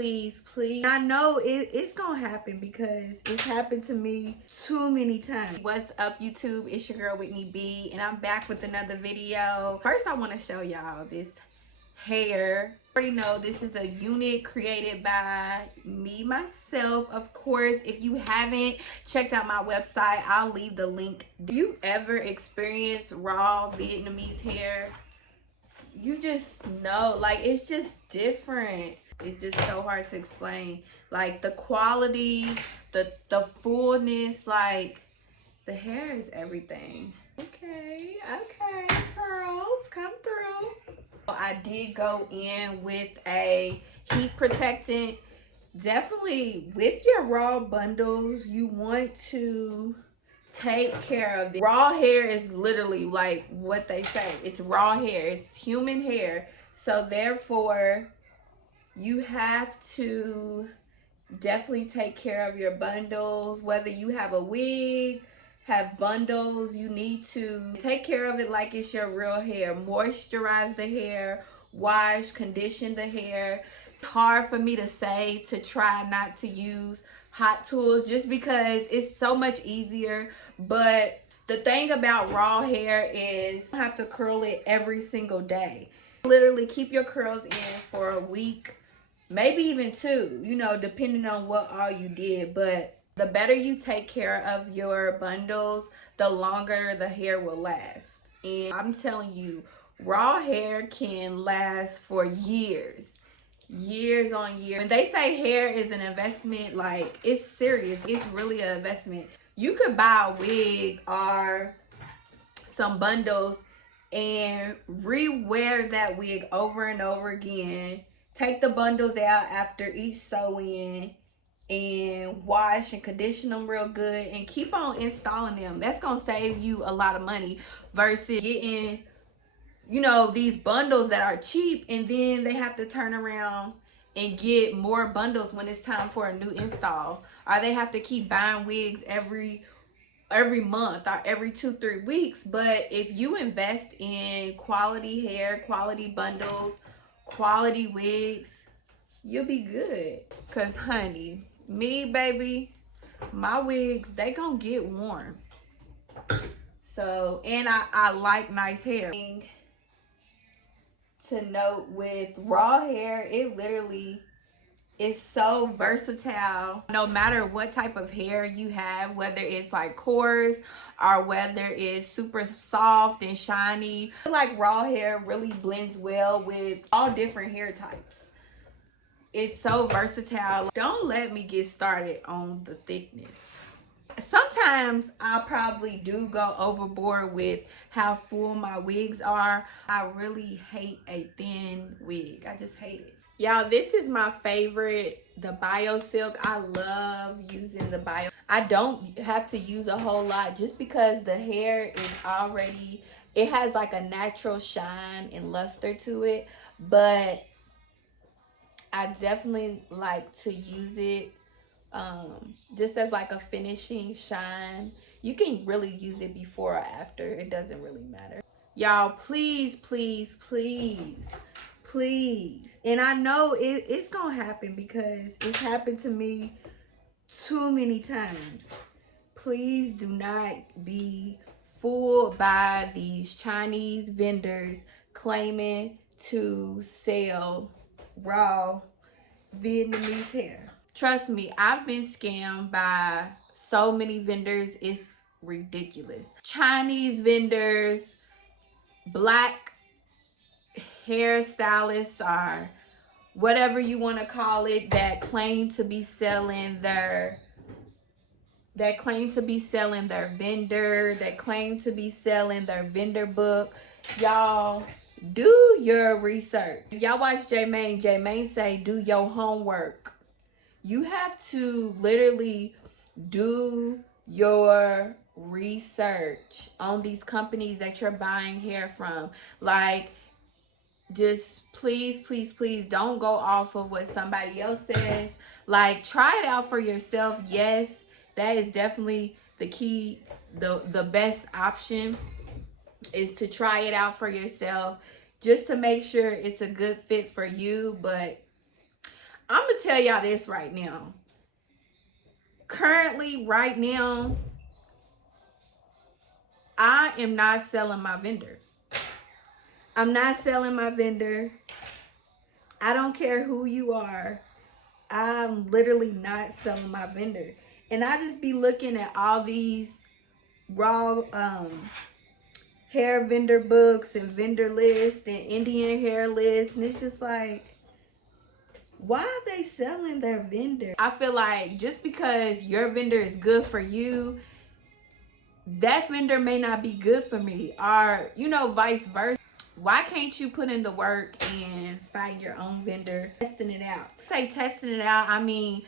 please, please. I know it's gonna happen because it's happened to me too many times. What's up, YouTube? It's your girl Whitney B, and I'm back with another video. First, I want to show y'all this hair. You already know this is a unit created by me myself. Of course, if you haven't checked out my website, I'll leave the link. Do you ever experience raw Vietnamese hair? You just know, like, it's just different. It's just so hard to explain. Like, the quality, the fullness, like, the hair is everything. Okay, pearls, come through. I did go in with a heat protectant. Definitely with your raw bundles, you want to take care of it. Raw hair is literally like what they say. It's raw hair. It's human hair. So therefore, you have to definitely take care of your bundles. Whether you have a wig, have bundles, you need to take care of it like it's your real hair. Moisturize the hair, wash, condition the hair. It's hard for me to say to try not to use hot tools just because it's so much easier. But the thing about raw hair is you don't have to curl it every single day. Literally keep your curls in for a week, maybe even 2, you know, depending on what all you did. But the better you take care of your bundles, the longer the hair will last. And I'm telling you, raw hair can last for years. Years on years. When they say hair is an investment, like, it's serious. It's really an investment. You could buy a wig or some bundles and re-wear that wig over and over again. Take the bundles out after each sew-in and wash and condition them real good and keep on installing them. That's gonna save you a lot of money versus getting, you know, these bundles that are cheap and then they have to turn around and get more bundles when it's time for a new install, or they have to keep buying wigs every month or every 2-3 weeks. But if you invest in quality hair, quality bundles, quality wigs, you'll be good. Cause honey, me, baby, my wigs, they gonna get worn. So, and I like nice hair. To note with raw hair, it literally is so versatile. No matter what type of hair you have, whether it's like coarse or whether it's super soft and shiny, I feel like raw hair really blends well with all different hair types. It's so versatile. Don't let me get started on the thickness. Sometimes I probably do go overboard with how full my wigs are. I really hate a thin wig. I just hate it. Y'all, this is my favorite, the BioSilk. I love using the Bio. I don't have to use a whole lot just because the hair is already, it has like a natural shine and luster to it. But I definitely like to use it just as like a finishing shine. You can really use it before or after. It doesn't really matter. Y'all, please, please, please, please. And I know it's gonna happen because it's happened to me too many times. Please do not be fooled by these Chinese vendors claiming to sell raw Vietnamese hair. Trust me, I've been scammed by so many vendors. It's ridiculous. Chinese vendors, black hairstylists, or whatever you want to call it, that claim to be selling their vendor, that claim to be selling their vendor book. Y'all, do your research. Y'all watch Jermaine. Jermaine say, do your homework. You have to literally do your research on these companies that you're buying hair from. Like, just please, please, please don't go off of what somebody else says. Like, try it out for yourself. Yes, that is definitely the key. The best option is to try it out for yourself just to make sure it's a good fit for you. But I'm gonna tell y'all this right now. Currently, right now, I am not selling my vendor. I'm not selling my vendor. I don't care who you are. I'm literally not selling my vendor. And I just be looking at all these raw hair vendor books and vendor lists and Indian hair lists. And it's just like, why are they selling their vendor? I feel like just because your vendor is good for you, that vendor may not be good for me, or, you know, vice versa. Why can't you put in the work and find your own vendor? Testing it out. Say testing it out, I mean,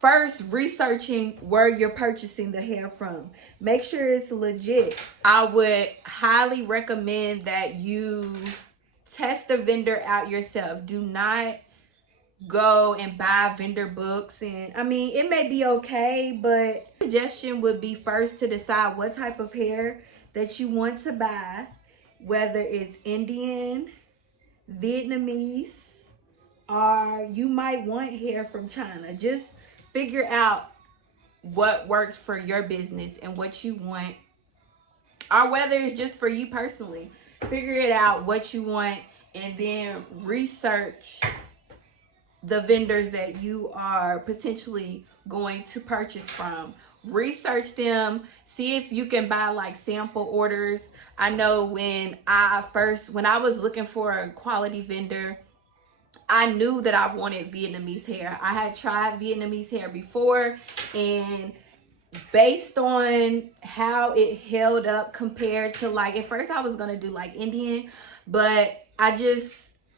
first researching where you're purchasing the hair from. Make sure it's legit. I would highly recommend that you test the vendor out yourself. Do not go and buy vendor books. And I mean, it may be okay, but suggestion would be first to decide what type of hair that you want to buy, whether it's Indian, Vietnamese, or you might want hair from China. Just figure out what works for your business and what you want, or whether it's just for you personally. Figure it out what you want, and then research the vendors that you are potentially going to purchase from. Research them, see if you can buy like sample orders. I know when I was looking for a quality vendor, I knew that I wanted Vietnamese hair. I had tried Vietnamese hair before, and based on how it held up compared to, like, at first I was gonna do like Indian, but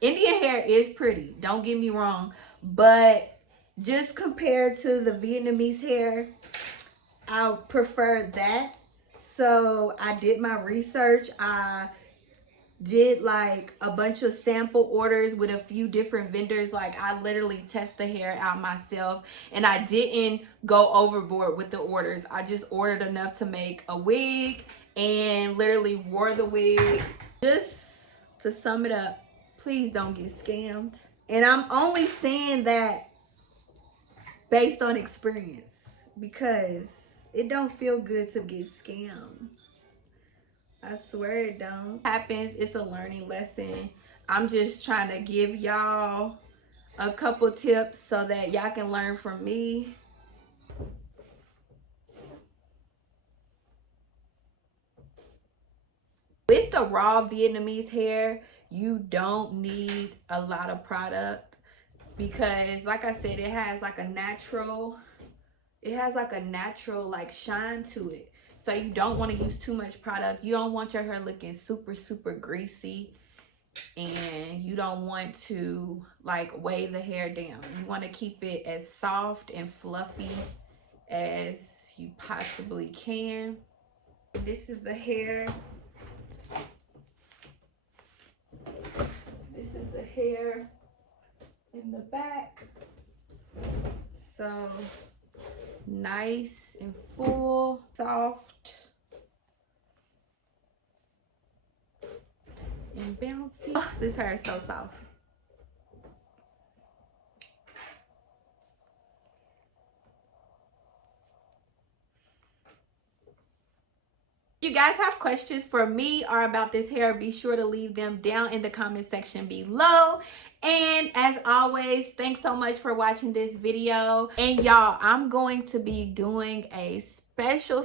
Indian hair is pretty, don't get me wrong, but just compared to the Vietnamese hair, I prefer that. So I did my research. I did like a bunch of sample orders with a few different vendors. Like, I literally test the hair out myself, and I didn't go overboard with the orders. I just ordered enough to make a wig and literally wore the wig. Just to sum it up, please don't get scammed. And I'm only saying that based on experience, because it don't feel good to get scammed. I swear it don't. Happens, it's a learning lesson. I'm just trying to give y'all a couple tips so that y'all can learn from me. With the raw Vietnamese hair, you don't need a lot of product, because like I said, it has like a natural like shine to it. So you don't want to use too much product. You don't want your hair looking super, super greasy. And you don't want to like weigh the hair down. You want to keep it as soft and fluffy as you possibly can. This is the hair. This is the hair in the back. So nice and full, soft and bouncy. Oh, this hair is so soft. If you guys have questions for me or about this hair, be sure to leave them down in the comment section below. And as always, thanks so much for watching this video. And y'all, I'm going to be doing a special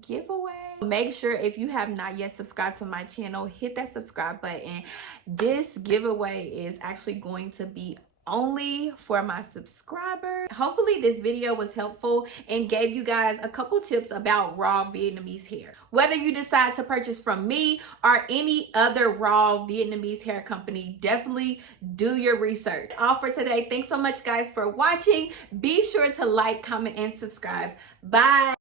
giveaway. Make sure, if you have not yet subscribed to my channel, hit that subscribe button. This giveaway is actually going to be only for my subscribers. Hopefully this video was helpful and gave you guys a couple tips about raw Vietnamese hair. Whether you decide to purchase from me or any other raw Vietnamese hair company, definitely do your research. All for today. Thanks so much guys for watching. Be sure to like, comment, and subscribe. Bye.